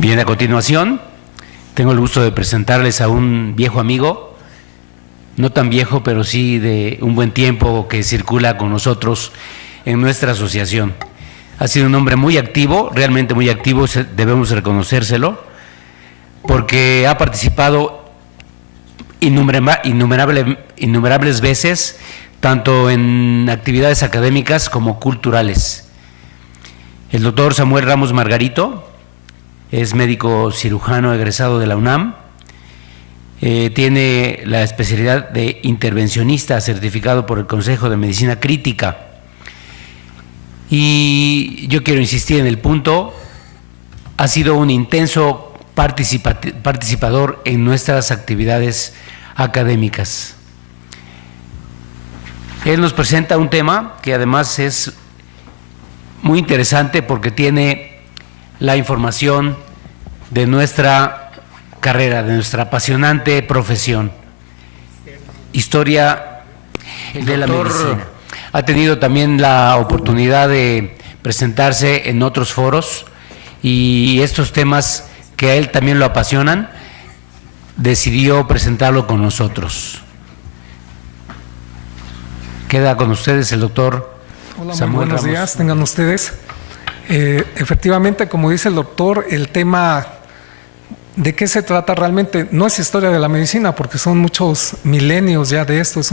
Bien, a continuación tengo el gusto de presentarles a un viejo amigo, no tan viejo, pero sí de un buen tiempo que circula con nosotros en nuestra asociación. Ha sido un hombre muy activo, realmente muy activo, debemos reconocérselo, porque ha participado innumerables veces, tanto en actividades académicas como culturales. El doctor Samuel Ramos Margarito es médico cirujano egresado de la UNAM, tiene la especialidad de intervencionista certificado por el Consejo de Medicina Crítica. Y yo quiero insistir en el punto, ha sido un intenso participador en nuestras actividades académicas. Él nos presenta un tema que además es muy interesante porque tiene la información de nuestra carrera, de nuestra apasionante profesión. Historia de la medicina. Ha tenido también la oportunidad de presentarse en otros foros y estos temas que a él también lo apasionan, decidió presentarlo con nosotros. Queda con ustedes el doctor Samuel muy buenos Ramos. días, tengan ustedes. Efectivamente, como dice el doctor, el tema de qué se trata realmente no es historia de la medicina, porque son muchos milenios ya de esto, es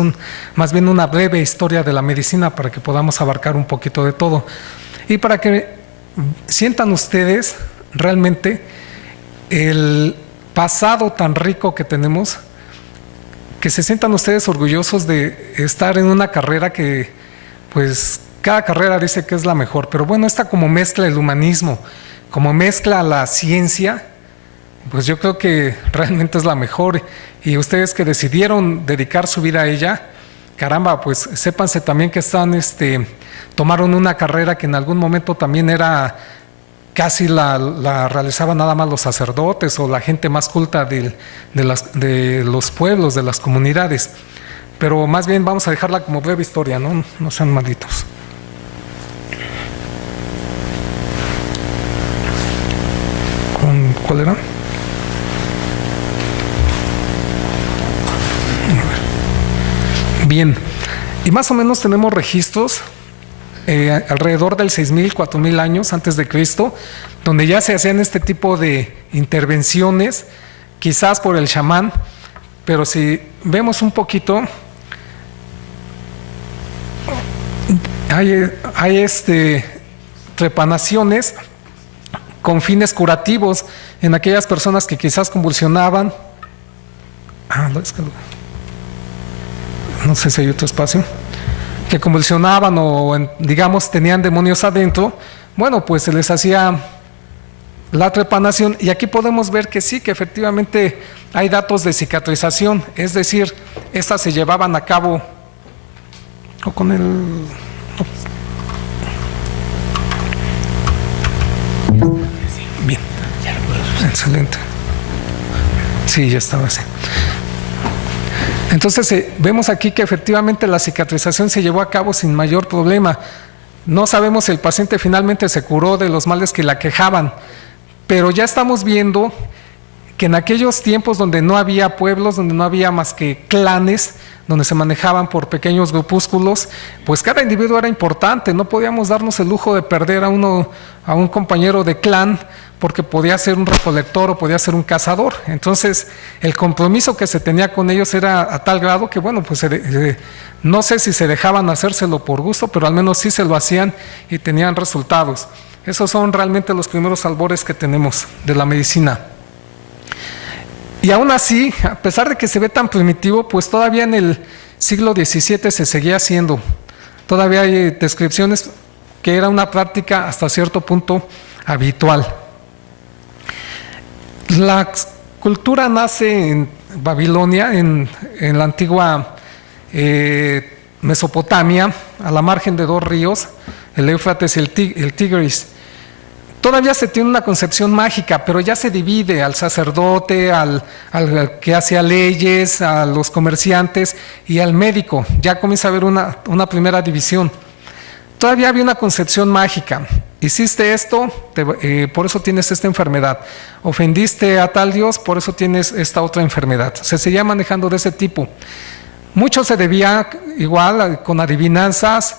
más bien una breve historia de la medicina para que podamos abarcar un poquito de todo. Y para que sientan ustedes realmente el pasado tan rico que tenemos, que se sientan ustedes orgullosos de estar en una carrera que, pues, cada carrera dice que es la mejor, pero bueno, esta como mezcla el humanismo, como mezcla la ciencia, pues yo creo que realmente es la mejor. Y ustedes que decidieron dedicar su vida a ella, caramba, pues sépanse también que tomaron una carrera que en algún momento también era casi la realizaban nada más los sacerdotes o la gente más culta de los pueblos, de las comunidades. Pero más bien vamos a dejarla como breve historia, ¿no? No sean malditos. ¿Cuál era? Bien, y más o menos tenemos registros alrededor del 6,000, 4,000 años antes de Cristo, donde ya se hacían este tipo de intervenciones, quizás por el chamán, pero si vemos un poquito, hay trepanaciones con fines curativos en aquellas personas que quizás convulsionaban. No sé si hay otro espacio. Que convulsionaban o, digamos, tenían demonios adentro. Bueno, pues se les hacía la trepanación y aquí podemos ver que sí, que efectivamente hay datos de cicatrización. Es decir, estas se llevaban a cabo con el... Bien, excelente. Sí, ya estaba así. Entonces vemos aquí que efectivamente la cicatrización se llevó a cabo sin mayor problema. No sabemos si el paciente finalmente se curó de los males que la quejaban, pero ya estamos viendo que en aquellos tiempos donde no había pueblos, donde no había más que clanes, donde se manejaban por pequeños grupúsculos, pues cada individuo era importante. No podíamos darnos el lujo de perder a un compañero de clan porque podía ser un recolector o podía ser un cazador. Entonces el compromiso que se tenía con ellos era a tal grado que, bueno, pues no sé si se dejaban hacérselo por gusto, pero al menos sí se lo hacían y tenían resultados. Esos son realmente los primeros albores que tenemos de la medicina. Y aún así, a pesar de que se ve tan primitivo, pues todavía en el siglo XVII se seguía haciendo. Todavía hay descripciones que era una práctica hasta cierto punto habitual. La cultura nace en Babilonia, en la antigua Mesopotamia, a la margen de dos ríos, el Éufrates y el Tigris. Todavía se tiene una concepción mágica, pero ya se divide al sacerdote, al que hacía leyes, a los comerciantes y al médico. Ya comienza a haber una primera división. todavía había una concepción mágica. Hiciste esto, por eso tienes esta enfermedad. Ofendiste a tal Dios, por eso tienes esta otra enfermedad. Se seguía manejando de ese tipo. Mucho se debía igual con adivinanzas.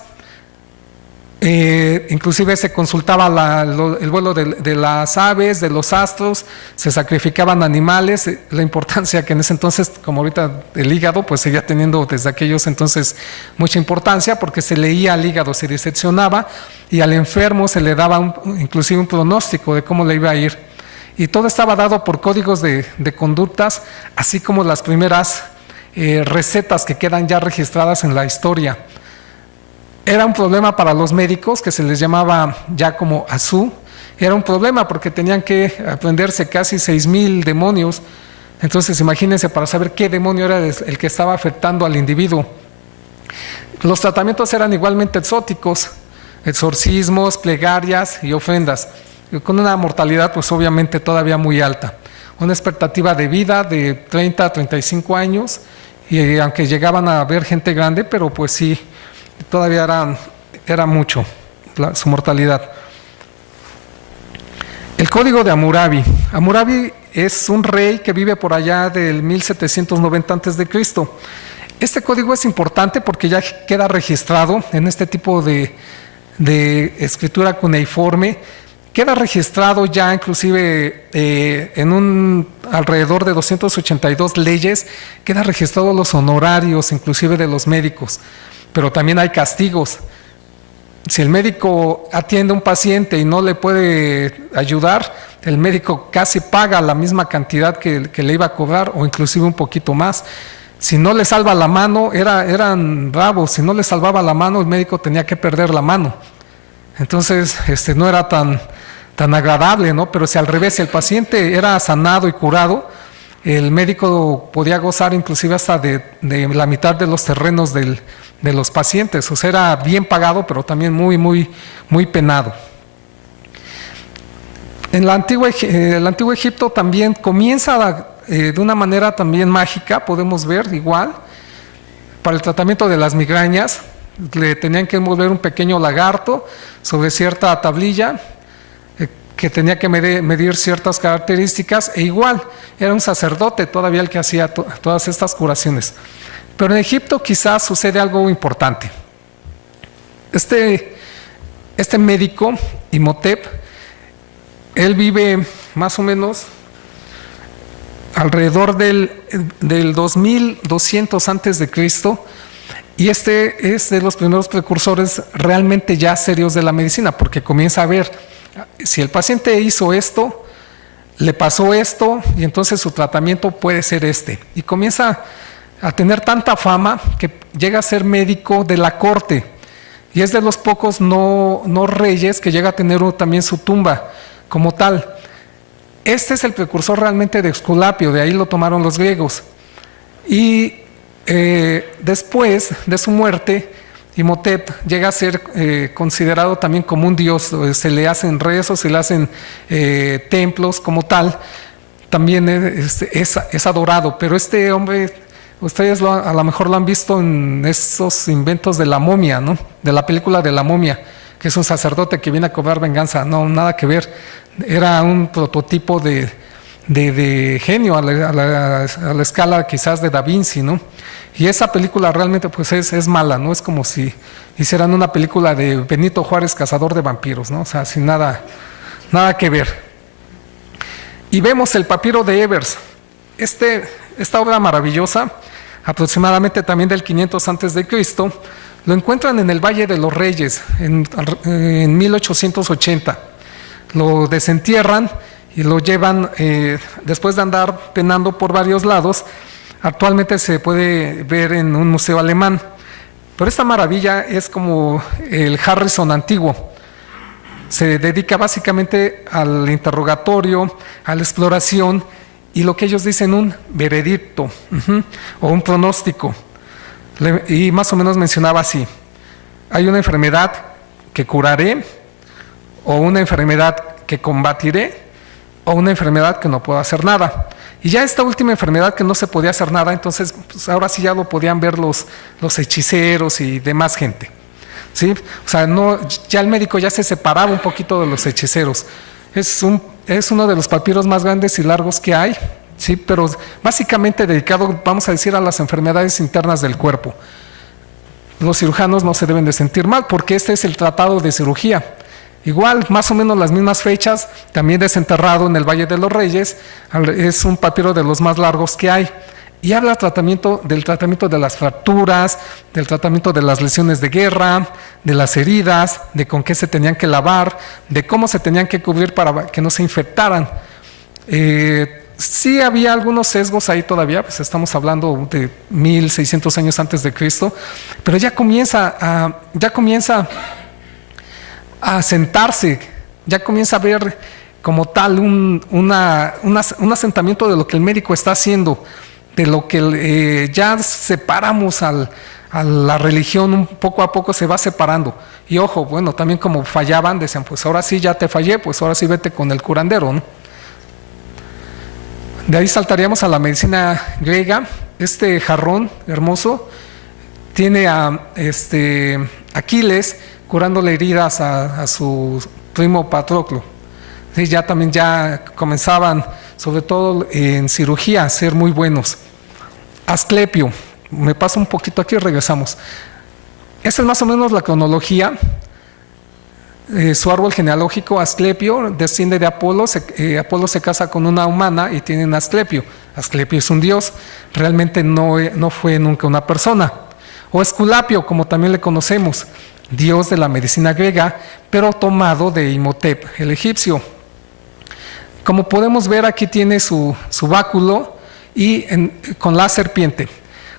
Inclusive se consultaba el vuelo de las aves, de los astros, se sacrificaban animales. La importancia que en ese entonces, como ahorita el hígado, pues seguía teniendo desde aquellos entonces mucha importancia, porque se leía al hígado, se diseccionaba y al enfermo se le daba inclusive un pronóstico de cómo le iba a ir. Y todo estaba dado por códigos de conductas, así como las primeras recetas que quedan ya registradas en la historia. Era un problema para los médicos, que se les llamaba ya como azú. Era un problema porque tenían que aprenderse casi 6,000 demonios. Entonces imagínense, para saber qué demonio era el que estaba afectando al individuo. Los tratamientos eran igualmente exóticos: exorcismos, plegarias y ofrendas, con una mortalidad pues obviamente todavía muy alta. Una expectativa de vida de 30 a 35 años, y aunque llegaban a ver gente grande, pero pues sí, todavía era mucho su mortalidad. El código de Hammurabi. Hammurabi es un rey que vive por allá del 1790 a.C. Este código es importante porque ya queda registrado en este tipo de escritura cuneiforme. Queda registrado ya inclusive en alrededor de 282 leyes. Queda registrado los honorarios inclusive de los médicos. Pero también hay castigos. Si el médico atiende a un paciente y no le puede ayudar, el médico casi paga la misma cantidad que le iba a cobrar, o inclusive un poquito más. Si no le salva la mano, eran bravos. Si no le salvaba la mano, el médico tenía que perder la mano. Entonces no era tan agradable, ¿no? Pero si al revés, si el paciente era sanado y curado, el médico podía gozar inclusive hasta de la mitad de los terrenos de los pacientes. O sea, era bien pagado, pero también muy, muy, muy penado. En el antiguo Egipto también comienza de una manera también mágica, podemos ver igual. Para el tratamiento de las migrañas, le tenían que envolver un pequeño lagarto sobre cierta tablilla que tenía que medir ciertas características, e igual era un sacerdote todavía el que hacía todas estas curaciones. Pero en Egipto quizás sucede algo importante. Este médico, Imhotep, él vive más o menos alrededor del 2200 antes de Cristo, y este es de los primeros precursores realmente ya serios de la medicina, porque comienza a ver, si el paciente hizo esto, le pasó esto, y entonces su tratamiento puede ser este. Y comienza a tener tanta fama que llega a ser médico de la corte, y es de los pocos no reyes que llega a tener también su tumba como tal. Este es el precursor realmente de Esculapio, de ahí lo tomaron los griegos. Y después de su muerte, Imhotep llega a ser considerado también como un dios. Se le hacen rezos, se le hacen templos como tal. También es adorado. Pero este hombre, ustedes a lo mejor lo han visto en esos inventos de la momia, ¿no? De la película de la momia, que es un sacerdote que viene a cobrar venganza. No, nada que ver. Era un prototipo de genio a la escala quizás de Da Vinci, ¿no? Y esa película realmente pues es mala, ¿no? Es como si hicieran una película de Benito Juárez, cazador de vampiros, ¿no? O sea, sin nada que ver. Y vemos el papiro de Ebers. Esta obra maravillosa, aproximadamente también del 500 antes de Cristo, lo encuentran en el Valle de los Reyes en 1880. Lo desentierran y lo llevan, después de andar penando por varios lados. Actualmente se puede ver en un museo alemán. Pero esta maravilla es como el Harrison antiguo. Se dedica básicamente al interrogatorio, a la exploración, y lo que ellos dicen, un veredicto o un pronóstico. Y más o menos mencionaba así: hay una enfermedad que curaré, o una enfermedad que combatiré, o una enfermedad que no puedo hacer nada. Y ya esta última enfermedad que no se podía hacer nada, entonces pues ahora sí ya lo podían ver los hechiceros y demás gente. ¿sí? O sea, no, ya el médico ya se separaba un poquito de los hechiceros. Es uno de los papiros más grandes y largos que hay, ¿sí? Pero básicamente dedicado, vamos a decir, a las enfermedades internas del cuerpo. Los cirujanos no se deben de sentir mal porque este es el tratado de cirugía. Igual, más o menos las mismas fechas, también desenterrado en el Valle de los Reyes, es un papiro de los más largos que hay. Y habla del tratamiento de las fracturas, del tratamiento de las lesiones de guerra, de las heridas, de con qué se tenían que lavar, de cómo se tenían que cubrir para que no se infectaran. Sí había algunos sesgos ahí todavía, pues estamos hablando de 1600 años antes de Cristo, pero ya comienza a sentarse, ya comienza a ver como tal un asentamiento de lo que el médico está haciendo, de lo que ya separamos a la religión, poco a poco se va separando. Y ojo, bueno, también como fallaban, decían, pues ahora sí ya te fallé, pues ahora sí vete con el curandero, ¿no? De ahí saltaríamos a la medicina griega. Este jarrón hermoso tiene a Aquiles curándole heridas a su primo Patroclo. Sí, ya comenzaban, sobre todo en cirugía, a ser muy buenos. Asclepio, me paso un poquito aquí y regresamos. Esa es más o menos la cronología. Su árbol genealógico, Asclepio, desciende de Apolo. Apolo se casa con una humana y tienen a Asclepio. Asclepio es un dios, realmente no fue nunca una persona. O Esculapio, como también le conocemos, dios de la medicina griega, pero tomado de Imhotep, el egipcio. Como podemos ver, aquí tiene su báculo y con la serpiente.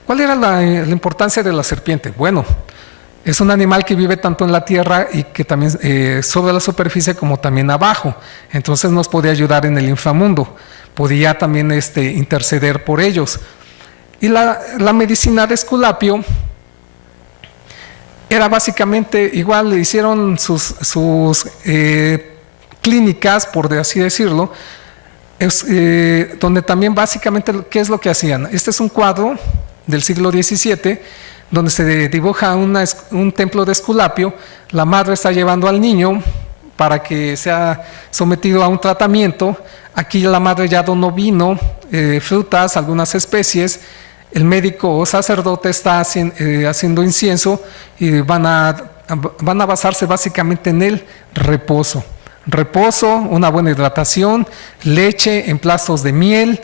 ¿Cuál era la importancia de la serpiente? Bueno, es un animal que vive tanto en la tierra y que también sobre la superficie como también abajo. Entonces nos podía ayudar en el inframundo. Podía también interceder por ellos. Y la medicina de Esculapio era básicamente igual, le hicieron sus clínicas, por así decirlo, donde también básicamente, ¿qué es lo que hacían? Este es un cuadro del siglo XVII, donde se dibuja un templo de Esculapio. La madre está llevando al niño para que sea sometido a un tratamiento. Aquí la madre ya donó vino, frutas, algunas especies. El médico o sacerdote está haciendo incienso y van a basarse básicamente en el reposo. Reposo, una buena hidratación, leche, emplastos de miel,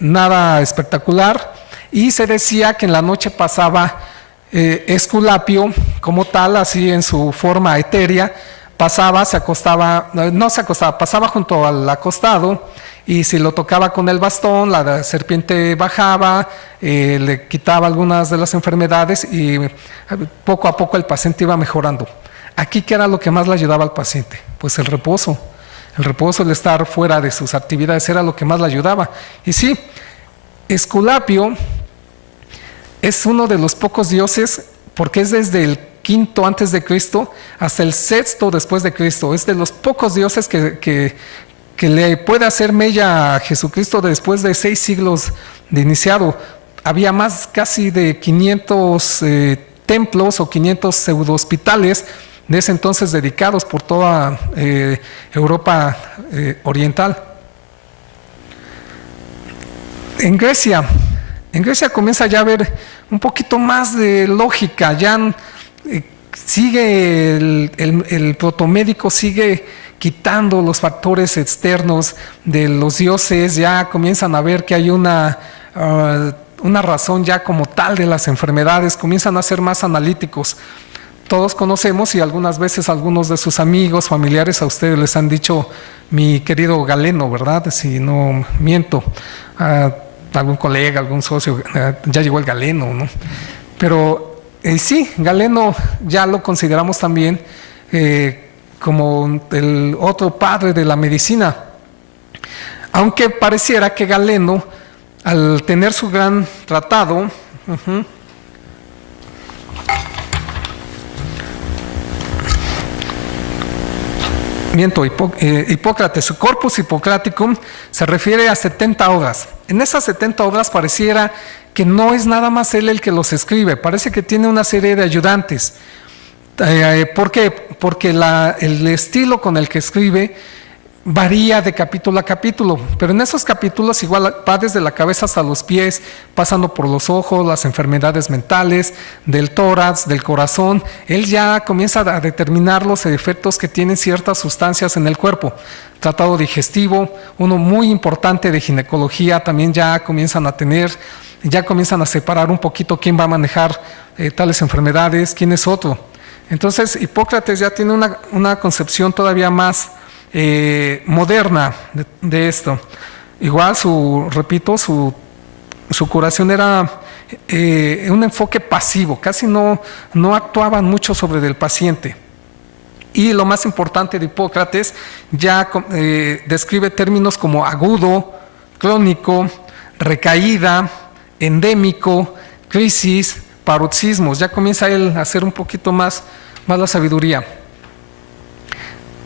nada espectacular. Y se decía que en la noche pasaba Esculapio como tal, así en su forma etérea, pasaba junto al acostado, y si lo tocaba con el bastón, la serpiente bajaba, le quitaba algunas de las enfermedades y poco a poco el paciente iba mejorando. Aquí, ¿qué era lo que más le ayudaba al paciente? Pues el reposo. El reposo, el estar fuera de sus actividades era lo que más le ayudaba. Y sí, Esculapio es uno de los pocos dioses, porque es desde el quinto antes de Cristo hasta el sexto después de Cristo. Es de los pocos dioses que le puede hacer mella a Jesucristo después de 6 siglos de iniciado. Había más casi de 500 templos o 500 pseudo-hospitales de ese entonces dedicados por toda Europa oriental. En Grecia comienza ya a haber un poquito más de lógica, ya sigue el protomédico, sigue quitando los factores externos de los dioses, ya comienzan a ver que hay una razón ya como tal de las enfermedades, comienzan a ser más analíticos. Todos conocemos y algunas veces algunos de sus amigos, familiares a ustedes les han dicho mi querido Galeno, ¿verdad? Si no miento, algún colega, algún socio, ya llegó el Galeno, ¿no? Pero sí, Galeno ya lo consideramos también como el otro padre de la medicina, aunque pareciera que Galeno, al tener su gran tratado, Hipócrates, su Corpus Hippocraticum, se refiere a 70 obras. En esas 70 obras pareciera que no es nada más él el que los escribe, parece que tiene una serie de ayudantes. ¿Por qué? Porque el estilo con el que escribe varía de capítulo a capítulo, pero en esos capítulos igual va desde la cabeza hasta los pies, pasando por los ojos, las enfermedades mentales, del tórax, del corazón. Él ya comienza a determinar los efectos que tienen ciertas sustancias en el cuerpo. Tratado digestivo, uno muy importante de ginecología, también ya comienzan a tener, ya comienzan a separar un poquito quién va a manejar tales enfermedades, quién es otro. Entonces Hipócrates ya tiene una concepción todavía más moderna de esto. Igual repito, su curación era un enfoque pasivo, casi no actuaban mucho sobre el paciente. Y lo más importante de Hipócrates, ya describe términos como agudo, crónico, recaída, endémico, crisis, paroxismos. Ya comienza él a hacer un poquito más la sabiduría.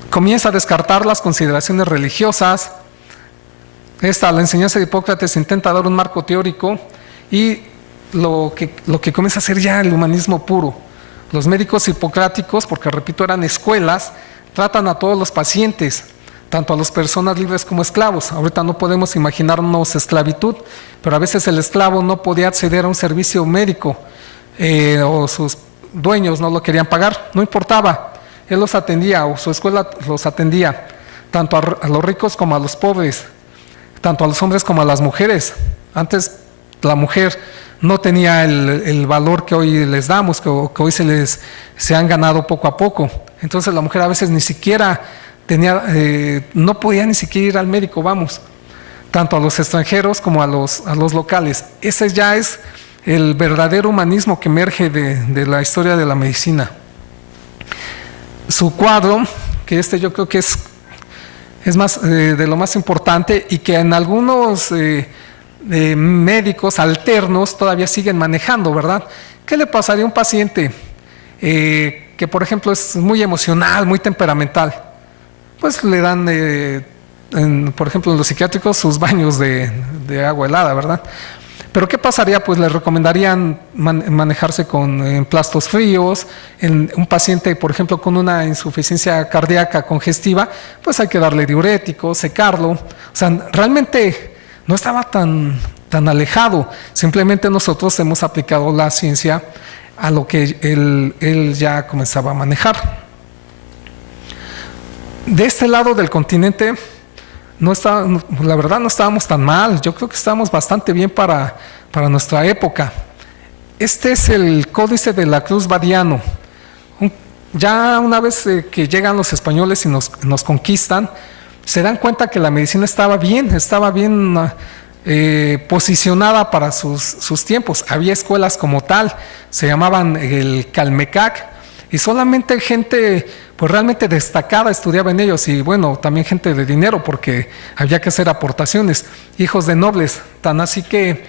Comienza a descartar las consideraciones religiosas. La enseñanza de Hipócrates intenta dar un marco teórico y lo que comienza a hacer ya el humanismo puro. Los médicos hipocráticos, porque repito, eran escuelas, tratan a todos los pacientes, tanto a las personas libres como esclavos. Ahorita no podemos imaginarnos esclavitud, pero a veces el esclavo no podía acceder a un servicio médico o sus dueños no lo querían pagar, no importaba. Él los atendía, o su escuela los atendía, tanto a los ricos como a los pobres, tanto a los hombres como a las mujeres. Antes la mujer no tenía el valor que hoy les damos, que hoy se han ganado poco a poco. Entonces la mujer a veces ni siquiera no podía ni siquiera ir al médico, vamos, tanto a los extranjeros como a los locales. Ese ya es el verdadero humanismo que emerge de la historia de la medicina. Su cuadro, que yo creo que es más de lo más importante y que en algunos médicos alternos todavía siguen manejando, ¿verdad? ¿Qué le pasaría a un paciente que, por ejemplo, es muy emocional, muy temperamental? Pues le dan, por ejemplo, en los psiquiátricos sus baños de agua helada, ¿verdad? Pero ¿qué pasaría? Pues le recomendarían manejarse con emplastos fríos. En un paciente, por ejemplo, con una insuficiencia cardíaca congestiva, pues hay que darle diuréticos, secarlo. O sea, realmente no estaba tan alejado. Simplemente nosotros hemos aplicado la ciencia a lo que él ya comenzaba a manejar. De este lado del continente, la verdad no estábamos tan mal. Yo creo que estábamos bastante bien para nuestra época. Este es el Códice de la Cruz Badiano. Ya una vez que llegan los españoles y nos conquistan, se dan cuenta que la medicina estaba bien posicionada para sus tiempos. Había escuelas como tal, se llamaban el Calmecac, y solamente gente pues realmente destacada estudiaba en ellos, y bueno, también gente de dinero, porque había que hacer aportaciones, hijos de nobles. Tan así que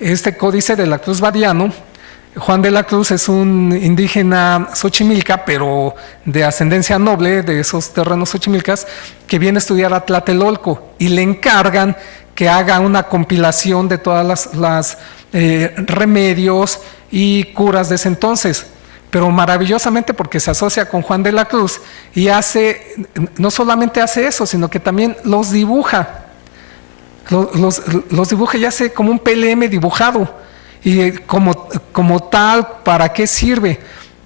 este Códice de la Cruz Badiano, Juan de la Cruz es un indígena xochimilca, pero de ascendencia noble, de esos terrenos xochimilcas, que viene a estudiar a Tlatelolco, y le encargan que haga una compilación de todas las remedios y curas de ese entonces. Pero maravillosamente, porque se asocia con Juan de la Cruz y no solamente hace eso, sino que también los dibuja. Los dibuja y hace como un PLM dibujado. Y como tal, ¿para qué sirve?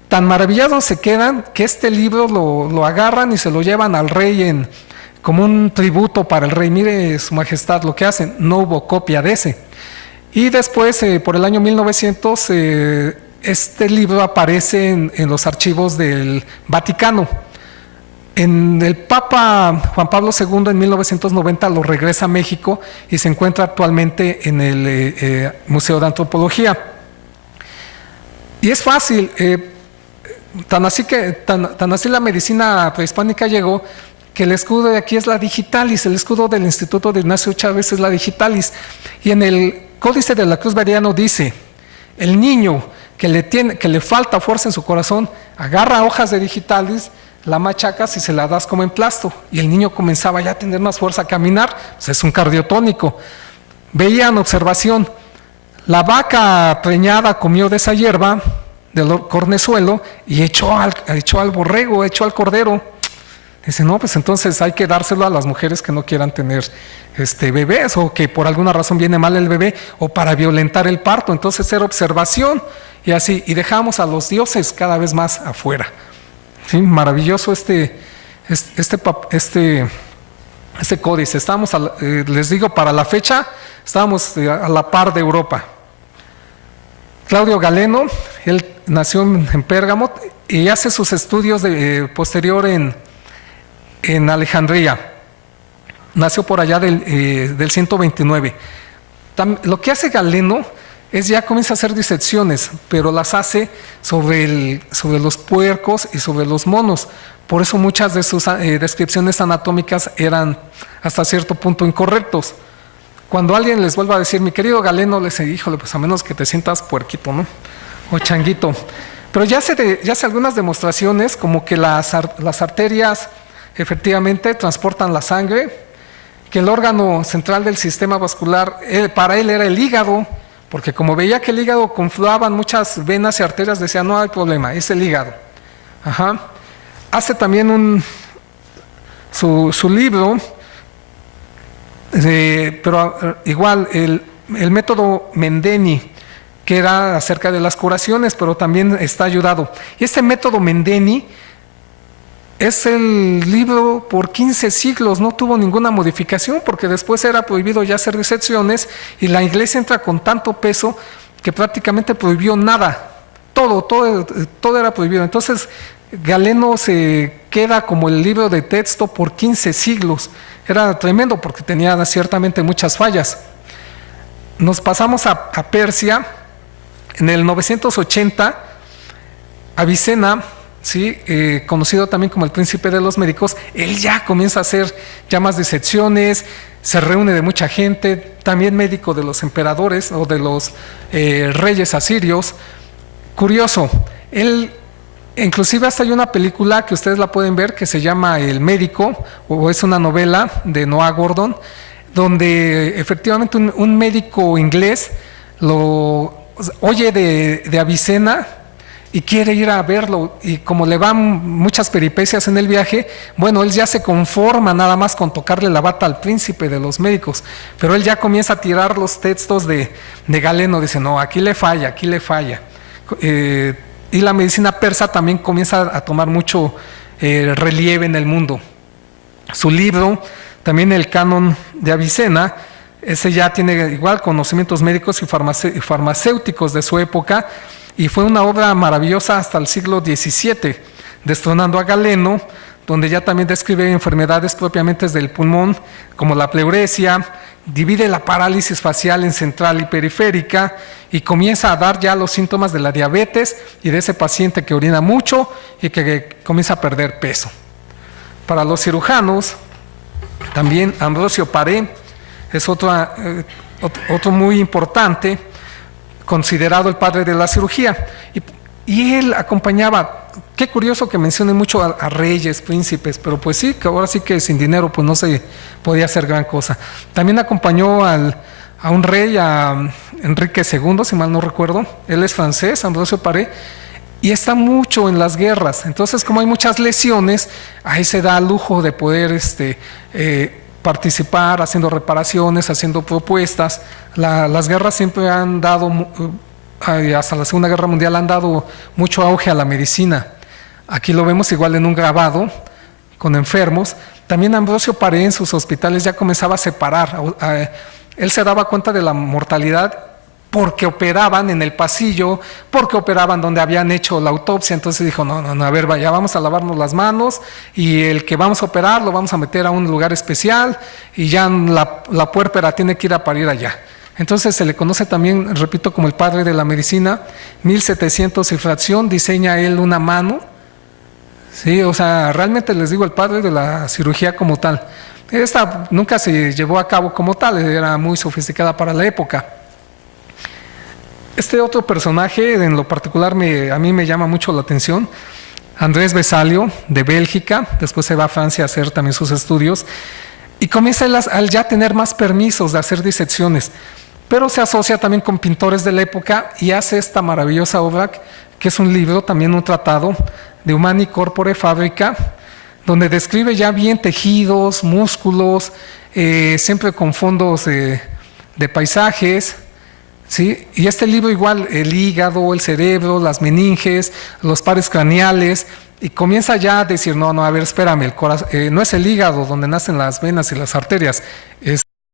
Tan maravillados se quedan que este libro lo agarran y se lo llevan al rey como un tributo para el rey. Mire, su majestad, lo que hacen. No hubo copia de ese. Y después, por el año 1900, este libro aparece en los archivos del Vaticano. El Papa Juan Pablo II en 1990 lo regresa a México y se encuentra actualmente en el Museo de Antropología. Y es fácil, tan así la medicina prehispánica llegó, que el escudo de aquí es la digitalis, el escudo del Instituto de Ignacio Chávez es la digitalis. Y en el Códice de la Cruz Badiano dice: el niño que le falta fuerza en su corazón, agarra hojas de digitalis, la machacas y se la das como emplasto. Y el niño comenzaba ya a tener más fuerza a caminar, pues es un cardiotónico. Veían observación: la vaca preñada comió de esa hierba, del cornezuelo y echó al borrego, echó al cordero. Dice, no, pues entonces hay que dárselo a las mujeres que no quieran tener bebés, o que por alguna razón viene mal el bebé, o para violentar el parto. Entonces era observación y así, y dejamos a los dioses cada vez más afuera. ¿Sí? Maravilloso este códice. Estábamos, les digo, para la fecha, estábamos a la par de Europa. Claudio Galeno, él nació en Pérgamo y hace sus estudios posterior en Alejandría. Nació por allá del 129. Lo que hace Galeno es ya comienza a hacer disecciones, pero las hace sobre los puercos y sobre los monos. Por eso muchas de sus descripciones anatómicas eran hasta cierto punto incorrectos. Cuando alguien les vuelva a decir, mi querido Galeno, les dice, híjole, pues a menos que te sientas puerquito, ¿no? O changuito. Pero ya hace algunas demostraciones, como que las arterias efectivamente transportan la sangre, que el órgano central del sistema vascular, para él era el hígado, porque como veía que el hígado confluaban muchas venas y arterias, decía, no hay problema, es el hígado. Ajá. Hace también su libro, pero igual el método Mendeni, que era acerca de las curaciones, pero también está ayudado. Y este método Mendeni es el libro por 15 siglos, no tuvo ninguna modificación, porque después era prohibido ya hacer disecciones y la iglesia entra con tanto peso que prácticamente prohibió nada, todo era prohibido. Entonces Galeno se queda como el libro de texto por 15 siglos, era tremendo porque tenía ciertamente muchas fallas. Nos pasamos a Persia, en el 980, Avicena, ¿sí? Conocido también como el príncipe de los médicos, él ya comienza a hacer ya más disecciones, se reúne de mucha gente, también médico de los emperadores o de los reyes asirios. Curioso, él, inclusive hasta hay una película que ustedes la pueden ver que se llama El Médico, o es una novela de Noah Gordon, donde efectivamente un médico inglés lo oye de Avicena y quiere ir a verlo, y como le van muchas peripecias en el viaje, bueno, él ya se conforma nada más con tocarle la bata al príncipe de los médicos, pero él ya comienza a tirar los textos de Galeno, dice, no, aquí le falla. Y la medicina persa también comienza a tomar mucho relieve en el mundo. Su libro, también el Canon de Avicena, ese ya tiene igual conocimientos médicos y farmacéuticos de su época, y fue una obra maravillosa hasta el siglo XVII, destronando a Galeno, donde ya también describe enfermedades propiamente del pulmón, como la pleuresia, divide la parálisis facial en central y periférica, y comienza a dar ya los síntomas de la diabetes y de ese paciente que orina mucho y que comienza a perder peso. Para los cirujanos, también Ambrosio Paré es otro muy importante, considerado el padre de la cirugía, y él acompañaba. Qué curioso que mencione mucho a reyes, príncipes, pero pues sí, que ahora sí que sin dinero pues no se podía hacer gran cosa. También acompañó a un rey, a Enrique II, si mal no recuerdo. Él es francés, Ambrosio Paré, y está mucho en las guerras. Entonces, como hay muchas lesiones, ahí se da lujo de poder participar haciendo reparaciones, haciendo propuestas. Las guerras siempre han dado, hasta la Segunda Guerra Mundial, han dado mucho auge a la medicina. Aquí lo vemos igual en un grabado con enfermos. También Ambrosio Paré en sus hospitales ya comenzaba a separar. Él se daba cuenta de la mortalidad porque operaban en el pasillo, porque operaban donde habían hecho la autopsia. Entonces dijo, no, a ver, vaya, vamos a lavarnos las manos, y el que vamos a operar lo vamos a meter a un lugar especial, y ya la puérpera tiene que ir a parir allá. Entonces se le conoce también, repito, como el padre de la medicina. 1700 y fracción diseña él una mano, ¿sí? O sea, realmente les digo, el padre de la cirugía como tal. Esta nunca se llevó a cabo como tal, era muy sofisticada para la época. Este otro personaje en lo particular a mí me llama mucho la atención, Andrés Vesalio, de Bélgica. Después se va a Francia a hacer también sus estudios, y comienza al ya tener más permisos de hacer disecciones. pero se asocia también con pintores de la época y hace esta maravillosa obra, que es un libro, también un tratado de Humani Corpore Fabrica, donde describe ya bien tejidos, músculos, siempre con fondos de paisajes, ¿sí? Y este libro igual, el hígado, el cerebro, las meninges, los pares craneales, y comienza ya a decir, no, a ver, espérame, no es el hígado donde nacen las venas y las arterias, es